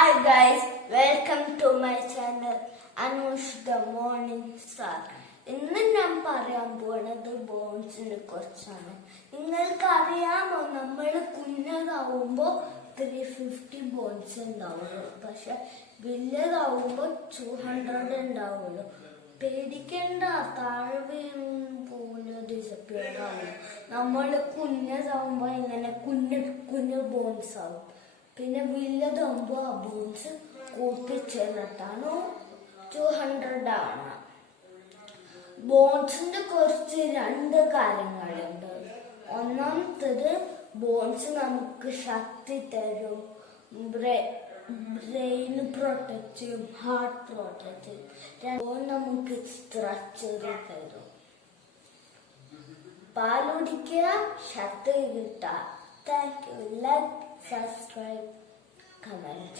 Hi guys, welcome to my channel Anush the Morning Star. ഇന്ന് ഞാൻ പറയാൻ പോണത് ബോൺസിനെ കുറിച്ചാണ്. നിങ്ങൾക്ക് അറിയാമോ, നമ്മൾ കുഞ്ഞതാവുമ്പോൾ 350 ബോൺസ് ഉണ്ടാവുള്ളൂ, പക്ഷെ വലിയതാവുമ്പോൾ 200 ഉണ്ടാവുള്ളൂ. പേടിക്കേണ്ട, താഴെ വീണ് ഡിസപ്പിയർ ആവും. നമ്മൾ കുഞ്ഞതാവുമ്പോൾ ഇങ്ങനെ കുഞ്ഞു ബോൺസ് ആവും. പിന്നെ വലിയതാകുമ്പോൾ ആ ബോൺസ് കൂട്ടിച്ചേർന്നിട്ടാണ് 200 ആണ്. ബോൺസിന്റെ കുറച്ച് 2 കാര്യങ്ങളുണ്ട്. ഒന്നാമത്തത്, ബോൺസ് നമുക്ക് ശക്തി തരും, ബ്രെയിൻ പ്രൊട്ടക്ട് ചെയ്യും, ഹാർട്ട് പ്രൊട്ടക്ട് ചെയ്യും, നമുക്ക് സ്ട്രക്ചർ തരും. പാലുടിക്കുക, ശക്തി കിട്ടുക. Thank you. Like, subscribe, comment.